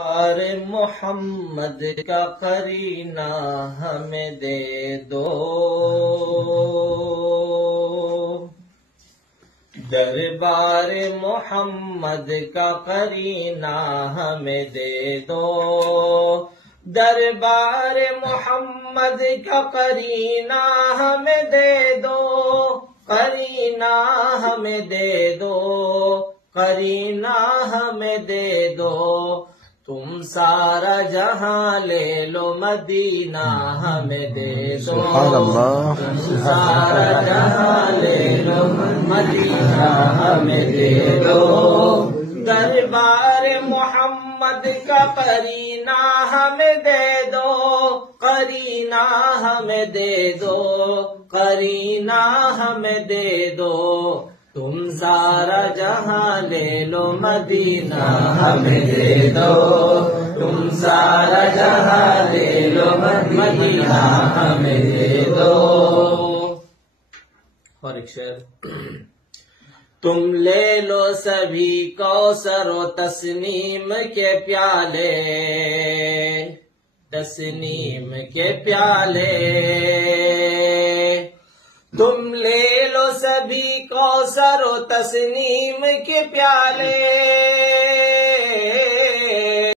یار محمد کا قرینہ ہمیں دے دو، دربار محمد کا قرینہ ہمیں دے دو، دربار محمد کا قرینہ ہمیں دے دو، قرینہ ہمیں دے دو، قرینہ ہمیں دے دو، تم سارا جہاں لے لو مدینہ ہمیں دے دو، سبحان اللہ، تم سارا جہاں لے لو مدینہ ہمیں دے دو، دربار محمد کا قرینہ ہمیں دے دو، قرینہ ہمیں دے دو، قرینہ ہمیں دے دو، تم سارا جہاں لے لو مدینہ ہمیں دے دو، تم سارا جہاں لے لو مدینہ ہمیں دے دو۔ اور ایک شعر، تم لے لو سبھی کوثر و تسنیم کے پیالے، تسنیم کے پیالے، تم لے لو سبھی کوثر و تسنیم کے پیالے،